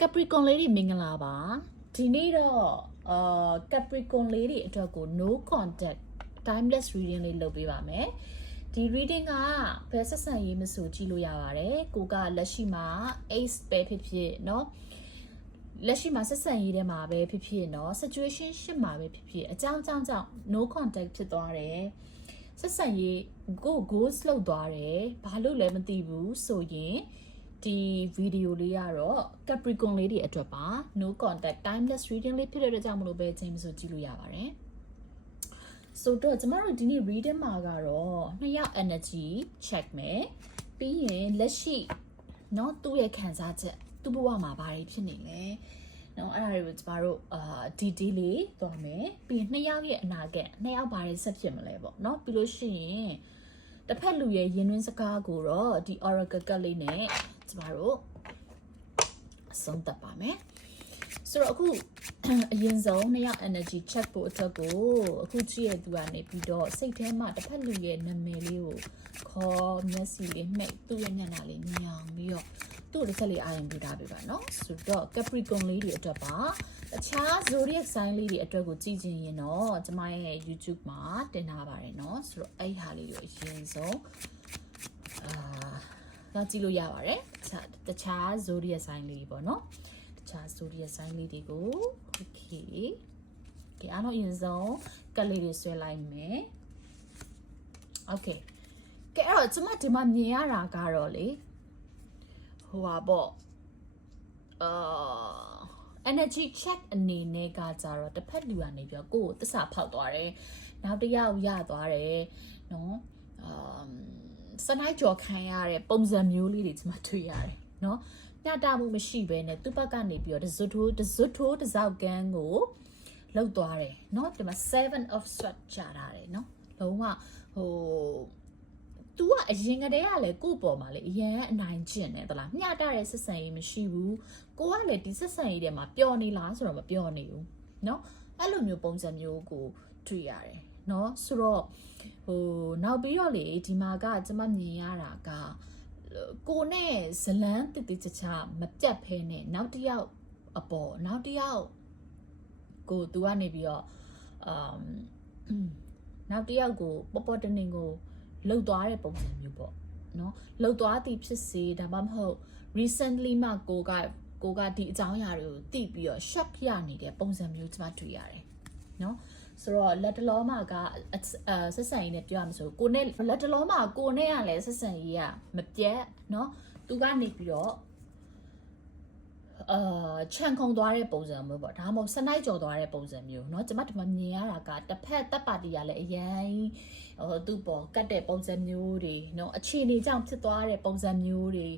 Capricorn လေးတွေမင်္ဂလာပါဒီနေ့တော့Capricorn လေးတွေအတွက်ကို no contact timeless reading လေးလုပ်ပေးပါမယ်ဒီ reading ကဘယ်ဆက်ဆံရေးမဆိုကြည့်လို့ရပါတယ်ကိုကလက်ရှိမှာ ace ပဲဖြစ်ဖြစ်เนาะလက်ရှိမှာဆက်ဆံရေးထဲမှာပဲဖြစ်ဖြစ်เนาะ situation ရှစ်မှာပဲဖြစ်ဖြစ်အကြောင်းကြောင့် no contact ဖြစ်သွားတယ်ဆက်ဆံရေးကို ghost လောက်သွားတယ်ဘာလို့လဲမသိဘူးဆိုရင်ဒီဗီဒီယိုလေးကတော့ Capricorn လေးတွေအတွက်ပါ no contact timeless reading လေးဖြစ်တဲ့အတွက်ကြောင့်မလို့ပဲချိန်မဆိုကြည့်လို့ရပါတယ်ဆိုတော့ကျမတို့ဒီနေ့ reading မှာကတော့နှစ်ယောက် energy check မယ်ပြီးရင်လက်ရှိเนาะသူ့ရဲ့ခံစားချက်သူ့ဘဝမှာဘာတွေဖြစ်နေလဲเนาะအဲ့ဒါတွေကိုကျမတို့detail လေးသွားမယ်ပြီးရင်နှစ်ယောက်ရဲ့အနာဂတ်နှစ်ယောက်ဘာတွေဆက်ဖြစ်မလဲပေါ့เนาะပြီးလို့ရှိရင်တစ်ဖက်လူရဲ့ရင်တွင်းစကားကိုတော့ဒီ oracle card လေးနဲ့ကျမတို့အဆုံးသတ်ပါမယ်ဆိုတော့အခုအရင်ဆုံးနှစ်ယောက် energy check ဖို့အတွက်ကိုအခုကြည့်ရသူကနေပြီးတော့စိတ်ထဲမှာတစ်ဖက်လူရဲ့နာမည်လေးကိုခေါ်မျက်စိလေးမှိတ်သူ့ရဲ့မျက်နှာလေးညောင်ပြီးတော့သူ့တစ်ဖက်လေးအာရုံပြုထားပေးပါနော်ဆိုတော့ Capricorn လေးတွေအတွက်ပါတခြား zodiac sign လေးတွေအတွက်ကိုကြည့်ချင်ရင်တော့ကျမရဲ့ YouTube မှာတင်ထားပါတယ်နော်ဆိုတော့အဲ့ဟာလေးကိုအရင်ဆုံးတော့ကြည့်လို့ရပါတယ်တခြား zodiac sign လေးပေါ့နော်တခြား zodiac sign လေးတွေကို okay ကဲအားလုံးအရင်ဆုံးကတ်လေးတွေဆွဲလိုက်မယ် okay ကဲအဲ့တော့ကျမဒီမှာမြင်ရတာကတော့လေဟိုပါပေါ့energy check အနေနဲ့ကကြတော့တစ်ဖက်လူကနေပြီးတော့ကိုယ့်ကိုသစ္စာဖောက်သွားတယ်နောက်တစ်ယောက်ရသွားတယ်နော်စနိုက်ကြော်ခံရတဲ့ပုံစံမျိုးလေးတွေကျမတွေ့ရတယ်နော်ညတာမှုမရှိဘဲနဲ့သူ့ဘက်ကနေပြီးတော့တဇွတ်ထိုးတစောက်ကန်းကိုလှုပ်သွားတယ်နော်ဒီမှာ seven of swords ကြာတာတယ်နော်လုံးဝဟိုतू ကအရင်ကတည်းကလည်းကို့ပေါ်မှာလေအရန်အနိုင်ကျင့်တယ်တလားမျှတတဲ့ဆက်ဆံရေးမရှိဘူးကိုကလည်းဒီဆက်ဆံရေးထဲမှာပျော်နေလားဆိုတော့မပျော်နေဘူးเนาะအဲ့လိုမျိုးပုံစံမျိုးကိုတွေ့ရတယ်เนาะဆိုတော့ဟိုနောက်ပြီးတော့လေဒီမှာကကျမမြင်ရတာကကိုနဲ့ဇလန်းတိတိကျကျမပြတ်ဖဲနဲ့နောက်တစ်ယောက်အပေါ်နောက်တစ်ယောက်ကို तू ကနေပြီးတော့နောက်တစ်ယောက်ကိုပေါ်တနေကိုလှုပ်သွားတဲ့ပုံစံမျိုးပေါ့နော်လှုပ်သွားသည်ဖြစ်စေဒါမှမဟုတ် recently မှကိုကဒီအကြောင်းအရာတွေကိုသိပြီးတော့ shock ရနေတဲ့ပုံစံမျိုးကျွန်မတွေ့ရတယ်နော်ဆိုတော့လက်တလောမှာကဆက်ဆံရေးနဲ့ပြောရမှာဆိုကိုနဲ့လက်တလောမှာကိုနဲ့ကလည်းဆက်ဆံရေးကမပြတ်နော်သူကနေပြီးတော့ခြံခုံသွားတဲ့ပုံစံမျိုးပေါ့ဒါမှမဟုတ်စနိုက်ကြော်သွားတဲ့ပုံစံမျိုးเนาะကျွန်မဒီမှာမြင်ရတာကတစ်ဖက်တပ်ပါတီကလည်းအရင်သူ့ပေါ်ကတ်တဲ့ပုံစံမျိုးတွေเนาะအခြေအနေကြောင့်ဖြစ်သွားတဲ့ပုံစံမျိုးတွေ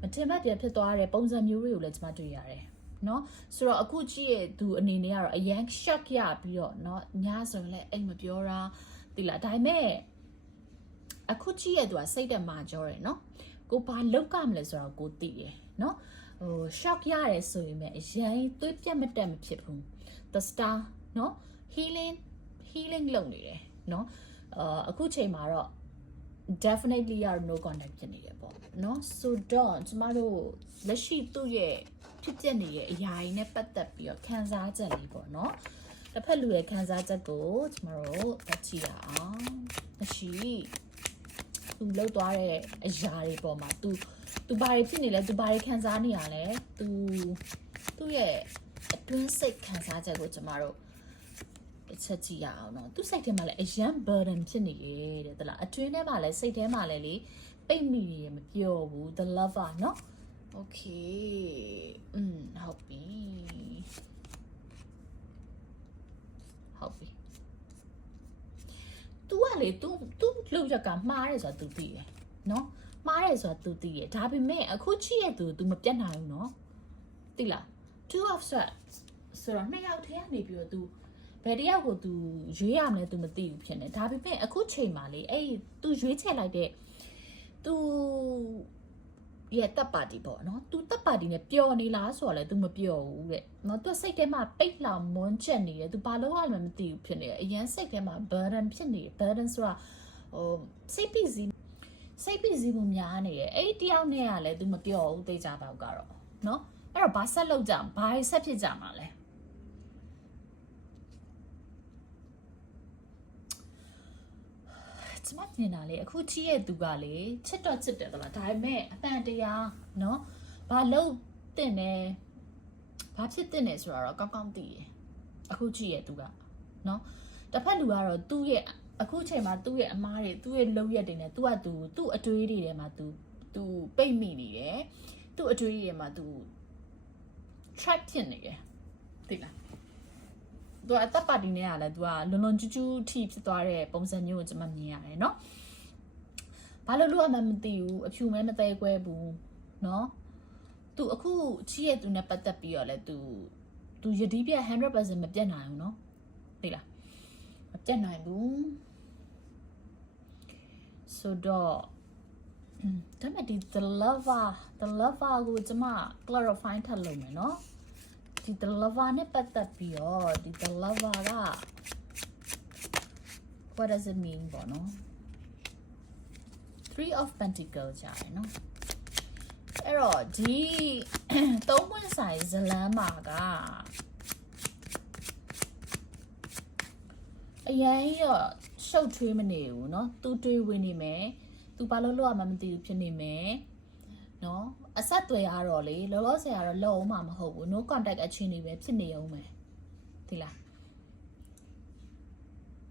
မထင်မှတ်ပြန်ဖြစ်သွားတဲ့ပုံစံမျိုးတွေကိုလည်းကျွန်မတွေ့ရတယ်เนาะဆိုတော့အခုကြည့်ရသူအနေနဲ့ကတော့အရင် shock ရပြီးတော့เนาะညဆိုရင်လည်းအိမ်မပြောတာသိလားဒါပေမဲ့အခုကြည့်ရသူကစိတ်တက်မှာကြောတယ်เนาะကိုဘာလောက်ကမလဲဆိုတော့ကိုသိတယ်เนาะဟို shock ရတယ်ဆိုရင်လည်းအရင်သွေးပြတ်မတက်မဖြစ်ဘူး the star เนาะ healing လုပ်နေတယ်เนาะအခုချိန်မှာတော့ definitely ရ no contact ဖြစ်နေတယ်ပေါ့เนาะ so don't ကျမတို့လက်ရှိသူ့ရဲ့ဖြစ်ပျက်နေတဲ့အရာတွေနဲ့ပတ်သက်ပြီးတော့ခံစားချက်လေးပေါ့เนาะတစ်ဖက်လူရဲ့ခံစားချက်ကိုကျမတို့တက်ကြည့်ရအောင်မရှိသူလောက်သွားတဲ့အရာတွေပေါ်မှာသူဘာတွေဖြစ်နေလဲသူဘာတွေခံစားနေရလဲသူ့ရဲ့အတွင်းစိတ်ခံစားချက်ကိုကျမတို့တစ်ချက်ကြည့်ရအောင်နော်သူစိတ်ထဲမှာလည်းအရန် burden ဖြစ်နေရဲ့တဲ့လားအတွင်းထဲမှာလည်းစိတ်ထဲမှာလည်းလေပိတ်မိနေမပြောဘူး the lover နော် okay ဟုတ်ပြီतू ကလေ तू လောက်ရကမှားတယ်ဆိုတာ तू သိတယ်နော်မှားတယ်ဆိုတာ तू သိတယ်ဒါပေမဲ့အခုချစ်ရသူ तू မပြတ်နိုင်ဘူးနော်သိလား two of swords ဆိုတော့နှစ်ယောက်ထဲကနေပြီးတော့ तू ဘယ်တယောက်ကို तू ရွေးရမလဲ तू မသိဘူးဖြစ်နေဒါပေမဲ့အခုချိန်မှာလေအဲ့ तू ရွေးချယ်လိုက်တဲ့ तू ရဲ့တပ်ပါတီပေါ့နော် तू တပ်ပါတီနဲ့ပျော်နေလားဆိုတော့လေ तू မပျော်ဘူးတဲ့နော် तू စိတ်ထဲမှာပိတ်လောင်မွန်းချက်နေတယ် तू ဘာလို့ရမှမသိဘူးဖြစ်နေတယ်အရင်စိတ်ထဲမှာ burden ဖြစ်နေတယ် burden ဆိုတာဟိုစိတ်ပီစီမှုများနေတယ်အဲ့တယောက်နဲ့ကလည်း तू မပျော်ဘူးသိကြပါဘူးကတော့နော်အဲ့ တော့ဘာဆက်လုပ်ကြဘာဆက်ဖြစ်ကြမှာလဲကျမမြင်တာလေအခုချီးရဲ့သူကလေချစ်တော့ချစ်တယ်သလားဒါပေမဲ့အတန်တရားနော်ဘာလို့တင်နေဘာဖြစ်တင်နေဆိုတော့ကောင်းကောင်းသိရအခုချီးရဲ့သူကနော်တစ်ဖက်လူကတော့သူ့ရဲ့အခုချိန်မှာသူ့ရဲ့အမားတွေသူ့ရဲ့လုံရက်တွေနဲ့သူ့အတွေးတွေထဲမှာသူပိတ်မိနေတယ်သူ့အတွေးတွေထဲမှာသူ track ဖြစ်နေတယ်သိလားသူအသက်ပါတီနဲ့ကလည်းသူကလွန်ကျူးကျူးထိဖြစ်သွားတဲ့ပုံစံမျိုးကိုကျွန်မမြင်ရတယ်เนาะဘာလို့လို့မှမသိဘူးအဖြူမဲမသေးခွဲဘူးเนาะသူအခုချီးရဲ့သူနဲ့ပတ်သက်ပြီးတော့လဲသူယတိပြတ် 100% မပြတ်နိုင်ဘူးเนาะသိလားမပြတ်နိုင်ဘူးဆိုတော့ဒါမဲ့ဒီ the lover ကိုကျွန်မ clarify ထပ်လုပ်မယ်เนาะဒီ the lover နဲ့ပတ်သက်ပြီးတော့ဒီ the lover က what does it mean ပေါ့နော် three of pentacles ကြာတယ်နော်အဲ့တော့ဒီသုံးပွင့်ဆိုင်ဇလန်းမှာကအရင်ရောရှုပ်ထွေးမနေဘူးเนาะသူတွေးဝင်နေမယ်သူဘာလို့လောက်မှမသိဘူးဖြစ်နေမယ်เนาะအဆက်တွေရတော့လေလောလောဆယ်ကတော့လုံးဝမဟုတ်ဘူး no contact အခြေအနေပဲဖြစ်နေအောင်မယ်ဒီလား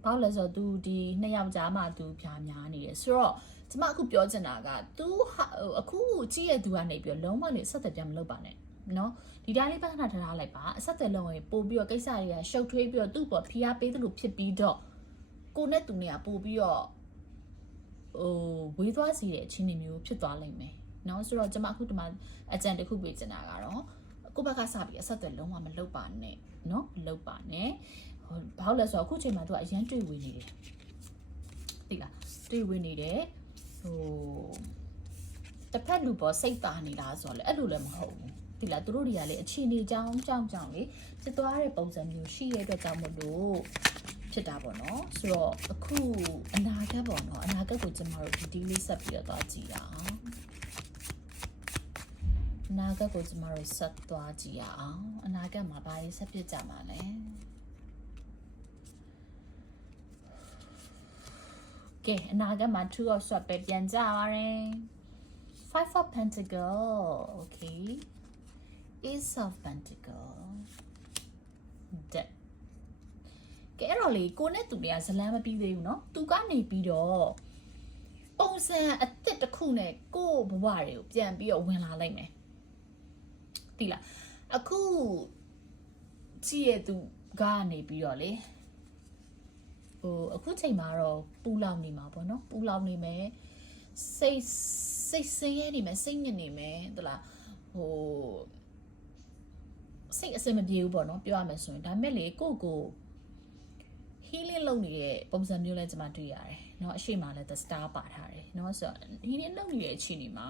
ဘာလို့လဲဆိုတော့ तू ဒီနှစ်ယောက်ကြားမှာ तू ဖြာများနေတယ်ဆိုတော့ကျမအခုပြောချင်တာက तू အခုကြည့်ရသူကနေပြီးတော့လုံးဝလေအဆက်တွေပြန်မလုပ်ပါနဲ့เนาะဒီတိုင်းလေးပတ်ထနာထားလိုက်ပါအဆက်တွေလုံးရင်ပို့ပြီးတော့ကိစ္စတွေကရှုပ်ထွေးပြီးတော့သူ့ပေါ်ဖိအားပေးသလိုဖြစ်ပြီးတော့ကိုနဲ့သူနဲ့ကပို့ပြီးတော့ဝေးသွားစီတဲ့အခြေအနေမျိုးဖြစ်သွားလိမ့်မယ်เนาะဆိုတော့ကျွန်မအခုဒီမှာအကြံတစ်ခုပေးချင်တာကတော့ကိုဘက်ကစပြီးအဆက်တွေလုံးဝမလုပ်ပါနဲ့เนาะမလုပ်ပါနဲ့ဘာလို့လဲဆိုတော့အခုချိန်မှာသူကအရန်တွေ့ဝင်နေတယ်သိလားတွေ့ဝင်နေတယ်တစ်ဖက်လူပေါ်စိတ်ပါနေတာဆိုတော့လေအဲ့လိုလည်းမဟုတ်ဘူးသိလားသူတို့တွေကလေအခြေအနေကြောင်းလေဖြစ်သွားတဲ့ပုံစံမျိုးရှိတဲ့အတွက်ကြောင့်မလို့ဖြစ်တာပေါ့နော်ဆိုတော့အခုအနာဂတ်ပေါ့နော်အနာဂတ်ကိုကျမတို့ဒီလေးဆက်ပြီးတော့သွားကြည့်ရအောင်အနာဂတ်ကိုကျမတို့ဆက်သွားကြည့်ရအောင်အနာဂတ်မှာဘာတွေဆက်ဖြစ်ကြမှာလဲကဲအနာဂတ်မှာ two of swords ပဲပြန်ကြပါရင် five of pentacle okay ace of pentacle deathကဲအဲ့တော့လေကိုနဲ့သူတွေကဇလန်းမပြီးသေးဘူးเนาะသူကနေပြီးတော့ပုံစံအစ်စ်တစ်ခုနဲ့ကိုဘဝတွေကိုပြန်ပြီးတော့ဝင်လာလိုက်မယ်သိလားအခုကြည့်ရသူကနေပြီးတော့လေအခုချိန်မှာတော့ပူလောင်နေမှာပေါ့နော်ပူလောင်နေမယ်စိတ်ဆင်းရဲနေမယ်စိတ်ညစ်နေမယ်ဟုတ်လားစိတ်အစင်မပြေဘူးပေါ့နော်ပြောရမယ်ဆိုရင်ဒါမဲ့လေကို healing လုပ်နေတဲ့ပုံစံမျိုးလဲကျွန်မတွေ့ရတယ်เนาะအရှိမလဲ the star ပါထားတယ်เนาะဆိုတော့ healing လုပ်နေတဲ့အခြေအနေမှာ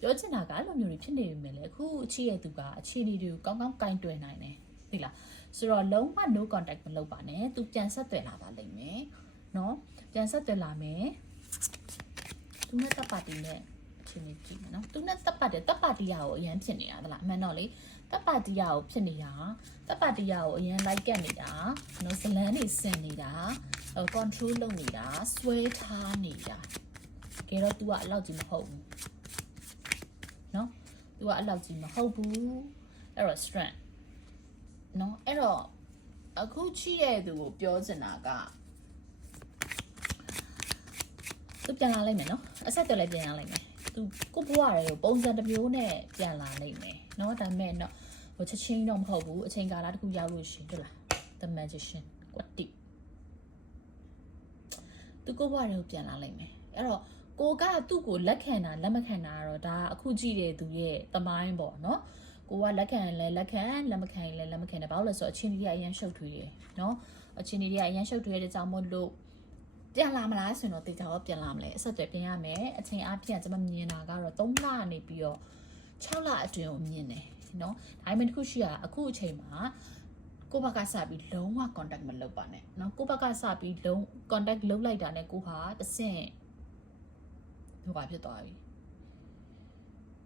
ပြောချင်တာကအဲ့လိုမျိုးတွေဖြစ်နေပြီမယ်လေအခုအချီရဲ့သူကအခြေအနေတွေကိုကောင်းကောင်းကင်တွယ်နိုင်တယ်သိလားဆိုတော့လုံးဝ no contact မလုပ်ပါနဲ့သူပြန်ဆက်သွယ်လာပါလိမ့်မယ်เนาะပြန်ဆက်သွယ်လာမယ်သူနဲ့တပ်ပါတီနဲ့အခြေအနေကြည့်မယ်เนาะသူနဲ့တပ်ပါတီယာကိုအရင်ဖြစ်နေတာသလားအမှန်တော့လေတပ်ပါတီယာကိုဖြစ်နေတာတပ်ပါတီယာကိုအရင်လိုက်ကတ်နေတာเนาะဇလန်းနေစင်နေတာ control လုပ်နေတာဆွဲထားနေတာကဲတော့ तू ကအလောက်ကြီးမဟုတ်ဘူးเนาะ तू ကအလောက်ကြီးမဟုတ်ဘူးအဲ့တော့ strength เนาะအဲ့တော့အခုချီတဲ့သူကိုပြောချင်တာကသူပြန်လာလိုက်မယ်เนาะအဆက်တော်လည်းပြန်လာလိုက်မယ်သူကိုဘွားတွေကိုပုံစံတစ်မျိုးနဲ့ပြန်လာလိုက်မယ်เนาะဒါပေမဲ့တော့ဟိုချက်ချင်းတော့မဟုတ်ဘူးအချိန်ကာလတစ်ခုရောက်လို့ရှိရင်ဟုတ်လား the magician ကွတ်တိသူကိုဘွားတွေကိုပြန်လာလိုက်မယ်အဲ့တော့ကိုကသူ့ကိုလက်ခံတာလက်မခံတာကတော့ဒါအခုကြည့်တဲ့သူရဲ့သမိုင်းပေါ့เนาะကိုကလက်ခံလဲလက်ခံလက်မခံလဲလက်မခံတယ်ဘာလို့လဲဆိုတော့အချင်းကြီးကအရင်ရှုပ်ထွေးတယ်เนาะအချင်းကြီးကအရင်ရှုပ်ထွေးတဲ့ကြောင့်မို့လို့ပြန်လာမလားဆိုရင်တော့တေချာတော့ပြန်လာမလဲအဆက်တွေပြန်ရမယ်အချိန်အားဖြင့်ကျွန်မမြင်တာကတော့3လနေပြီးတော့6လအတွင်းကိုမြင်တယ်เนาะဒါပေမဲ့တစ်ခုရှိရအခုအချိန်မှာကိုဘက်ကစပြီးလုံးဝ contact မလုပ်ပါနဲ့เนาะကိုဘက်ကစပြီးလုံး contact လုပ်လိုက်တာနဲ့ကိုဟာတဆင့်ဟိုပါဖြစ်သွားပြီ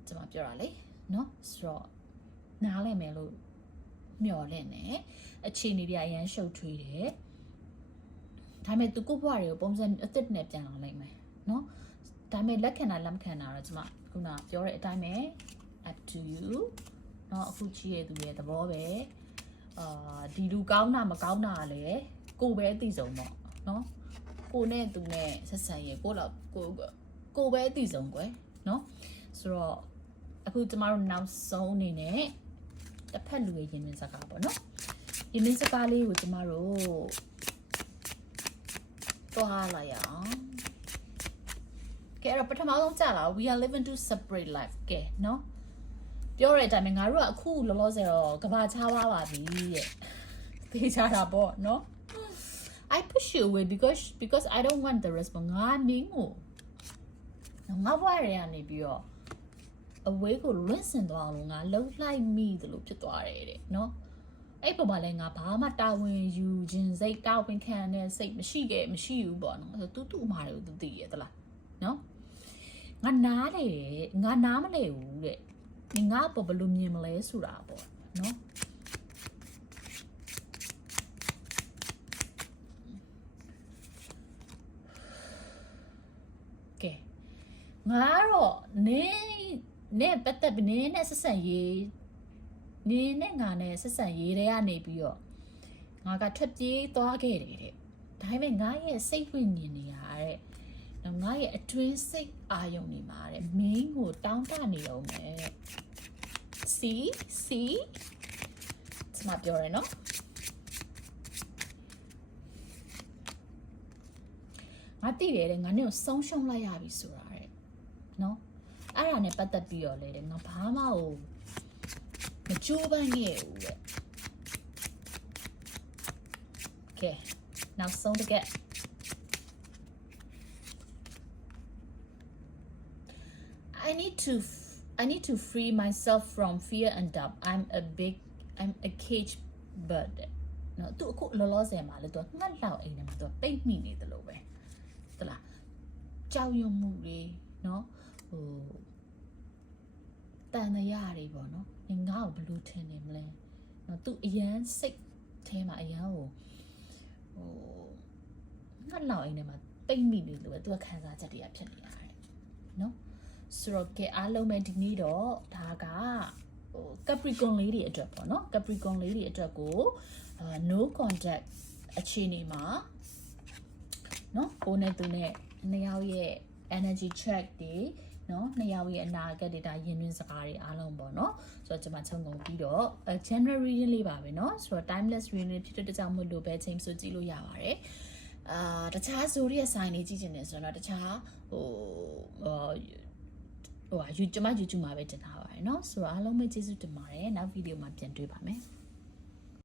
ကျွန်မပြောတာလေเนาะဆိုတော့ နားလည်မယ်လို့မျှော်လင့်နေအခြေအနေတွေအရန်ရှုပ်ထွေးတယ်ဒါပေမဲ့သူကိုဘွားတွေကိုပုံစံအသစ်နဲ့ပြန်လာနိုင်မယ်နော်ဒါပေမဲ့လက်ခံတာလက်မခံတာတော့ကျမခုနပြောတဲ့အတိုင်းပဲ up to you နော်အခုချီးရသူရဲ့သဘောပဲဒီလူကောင်းတာမကောင်းတာလည်းကိုပဲအသိဆုံးပေါ့နော်ကိုနဲ့သူနဲ့ဆက်ဆံရေးကိုတော့ကိုပဲအသိဆုံးကွယ်နော်ဆိုတော့အခုကျမတို့နောက်ဆုံးအနေနဲ့တစ်ဖက်လူရဲ့ရင်တွင်စကားပေါ့နော်ရင်တွင်စကားလေးကိုကျမတို့တွားလိုက်ရအောင်ကဲအဲ့တော့ပထမဆုံးကြာလာ we are living to separate life ကဲနော်ပြောတဲ့အတိုင်းငါတို့ကအခုလောလောဆယ်တော့ကဘာချားပါပြီတဲ့သိချတာပေါ့နော် I push you away because I don't want the response ငါနင်းကိုငါဘွားရရနေပြီးတော့အဝေးကိုလွင့်စင်သွားအောင်ငါလှုပ်လိုက်မိသလိုဖြစ်သွားတယ်တဲ့နော်အဲ့ပုံမှာလည်းငါဘာမှတာဝန်ယူခြင်းစိတ်တာဝန်ခံတဲ့စိတ်မရှိဘူးပေါ့နော်ဆိုတူအမားတွေကိုသူသိရသလားနော်ငါနားမလဲဘူးတဲ့ငါပေါ်ဘယ်လိုမြင်မလဲဆိုတာပေါ့နော်ကဲငါတော့နဲ့ပတ်သက်ပြီးနဲ့ဆက်ဆံရေးနင်းနဲ့ငါနဲ့ဆက်ဆံရေးတွေကနေပြီးတော့ငါကထွက်ပြေးသွားခဲ့တယ်တဲ့ဒါပေမဲ့ငါရဲ့စိတ်ဝိညာဉ်တွေဟာတဲ့ငါရဲ့အတွင်းစိတ်အာယုံတွေမှာတဲ့မင်းကိုတောင်းတနေအောင်ပဲsee စမပြောရနော်ငါသိတယ်တဲ့ငါနဲ့ကိုဆုံးရှုံးလိုက်ရပြီဆိုတာတဲ့နော်အဲ့ဒါနဲ့ပတ်သက်ပြီးတော့လေတဲ့ငါဘာမှမကြိုးပမ်းခဲ့ဘူးတဲ့ကဲနောက်ဆုံးတစ်ကက် I need to free myself from fear and doubt I'm a cage bird နော်သူအခုလောလောဆယ်မှာလေသူငတ်လောက်အိမ်ထဲမှာသူပိတ်မိနေတယ်လို့ပဲသလားကြောက်ရွံ့မှုတွေနော်တန်တရားတွေပေါ့နော်ငါ့ကိုဘယ်လိုထင်နေမလဲနော်သူအရန်စိတ်ထဲမှာအရန်ကိုငါလောက်အိမ်ထဲမှာပိတ်မိနေလို့ပဲသူကခံစားချက်တွေကဖြစ်နေရတယ်နော်ဆိုတော့ကဲအားလုံးပဲဒီနေ့တော့ဒါကCapricorn လေးတွေအတွက်ပေါ့နော် Capricorn လေးတွေအတွက်ကိုno contact အခြေအနေမှာနော်ကိုနဲ့သူနဲ့နှစ်ယောက်ရဲ့ energy check တွေနော်နှစ်ယောက်ရဲ့အနာဂတ်တွေဒါရင်တွင်စကားတွေအားလုံးပေါ့နော်ဆိုတော့ကျွန်မခြုံငုံပြီးတော့ general reading လေးပါပဲနော်ဆိုတော့ timeless reading ဖြစ်တဲ့ကြောင့်မို့လို့ပဲချိန်ဆိုကြည့်လို့ရပါတယ်တခြား zodiac sign တွေကြည့်ချင်တယ်ဆိုတော့တခြားကျွန်မ YouTube မှာပဲတင်ထားပါတယ်เนาะဆိုတော့အားလုံးပဲကျေးဇူးတင်ပါတယ်နောက်ဗီဒီယိုမှာပြန်တွေ့ပါမယ်